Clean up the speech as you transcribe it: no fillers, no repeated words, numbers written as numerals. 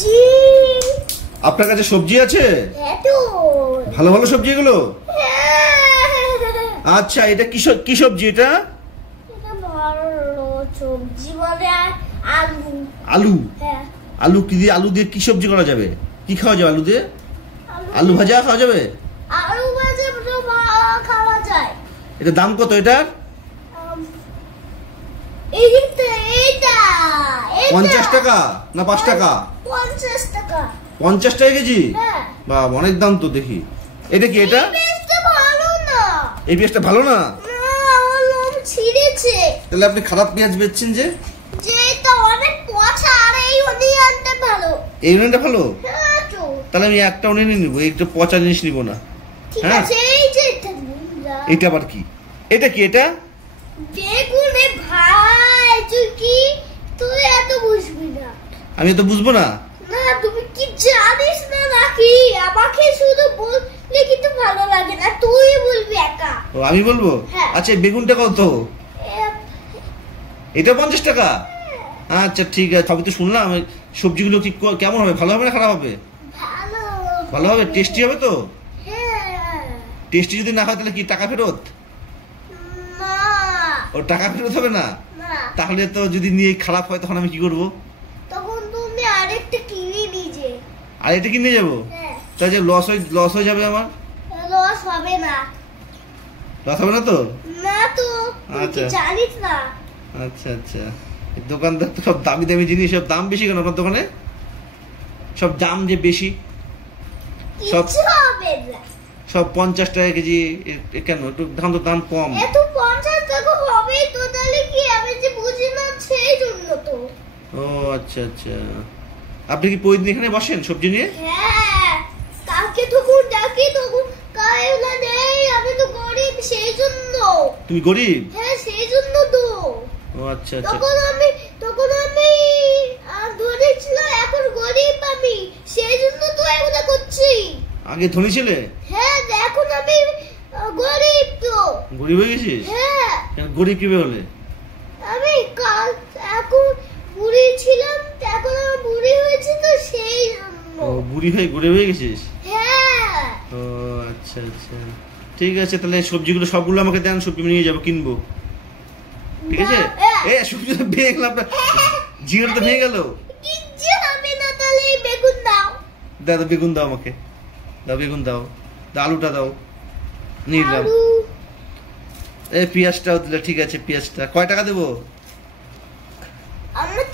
জি। আপনার কাছে সবজি আছে? হ্যাঁ তো। ভালো ভালো সবজি এগুলো? হ্যাঁ। আচ্ছা, এটা কি সবজি এটা? এটা ভালো সবজি বলে আলু। আলু? হ্যাঁ। আলু দিয়ে কি সবজি করা যাবে? কি খাওয়া যাবে আলু দিয়ে? আলু ভাজা খাওয়া যাবে? আলু ভাজা খাওয়া যায়। এটা দাম কত এটার? এইটা 50 টাকা না 5 টাকা? 50 টাকা। 50 টাকা কেজি? হ্যাঁ। বাহ, অনেক দাম তো দেখি। এটা কি এটা? ভালো না। এই পেঁয়াজটা ভালো না? আমার লোম ছিঁড়েছে। তাহলে আপনি খারাপ পেঁয়াজ বেচছেন যে? এটা অনেক পচা আর এই অনিয়নটা ভালো। এই অনিয়নটা ভালো? হ্যাঁ তো। তাহলে আমি একটা অনিয়ন নিব, একটা পচা জিনিস নিব না। ঠিক হ্যাঁ। আছে, এই যে এটা আবার কি? এটা কি এটা? বেগুনে ভাই, তুই এত বুঝবি না। আমি তো বুঝবো না। না, তুমি কি জানিস না নাকি? আমাকে শুধু বললে কিন্তু ভালো লাগে না, তুই বলবি একা। ও, আমি বলবো? হ্যাঁ। আচ্ছা, বেগুনটা কত? এটা 50 টাকা? আচ্ছা ঠিক আছে, সবই তো শুনলাম। সবজিগুলো কি কেমন হবে? ভালো হবে না খারাপ হবে? ভালো। ভালো হবে? টেস্টি হবে তো? হ্যাঁ। টেস্টি যদি না হয় তাহলে কি টাকা ফেরত? না। ও, টাকা ফেরত হবে না? না। তাহলে তো যদি নিয়ে খারাপ হয় তখন আমি কি করব? তখন তুমি আরেকটা কিনে নিজে। আর এটা কিনে যাবো? হ্যাঁ। তাই যে লস হয়ে যাবে আমার? লস হবে না। লস হবে না তো? না তো, তুই কি আচ্ছা। জানিস না? আচ্ছা আচ্ছা, দোকানদার তো সব দামি দামি জিনিস, সব দাম বেশি কেন আপনার দোকানে? সব দাম যে বেশি, সব কিছু হবে না। সব 50 টাকা কেজি। কেন একটু দাম তো দাম কম। এত 50 টাকা হবে তো, তাহলে কি আমি যে বুঝি না সেই জন্য তো। ও আচ্ছা আচ্ছা, আপনি কি প্রতিদিন এখানে বসেন সবজি নিয়ে? হ্যাঁ, কাকে তখন ডাকি তখন কায়লা নেই, আমি তো গরিব সেই জন্য। তুমি গরিব? হ্যাঁ, সেই জন্য তো। ও আচ্ছা আচ্ছা। তখন আমি ধরেছিল, এখন গরিব আমি, সেই জন্য তো এগুলো করছি। আগে ধনী ছিলে? হ্যাঁ, এখন আমি গরিব তো। গরিব হয়ে গেছিস? হ্যাঁ। গরিব কিভাবে হলে? আমি এখন বুড়ি ছিলাম, এখন আমার বুড়ি হয়েছে তো সেই জন্য। ও, বুড়ি হয়ে গরিব হয়ে গেছিস? হ্যাঁ। ও আচ্ছা আচ্ছা, ঠিক আছে। তাহলে সবজিগুলো সবগুলো আমাকে দেন, সবজি নিয়ে যাবো, কিনবো। ঠিক আছে? সবজি তো ভেঙে গেল আপনার, জিওটা তো ভেঙে গেল। কিচ্ছু হবে না, তাহলে এই বেগুন দাও। দাদা বেগুন দাও আমাকে, দাও বেগুন দাও, আলুটা দাও, নিলাম। আলু। এই পেঁয়াজটাও দিলে, ঠিক আছে। পেঁয়াজটা কয় টাকা দেবো? আমার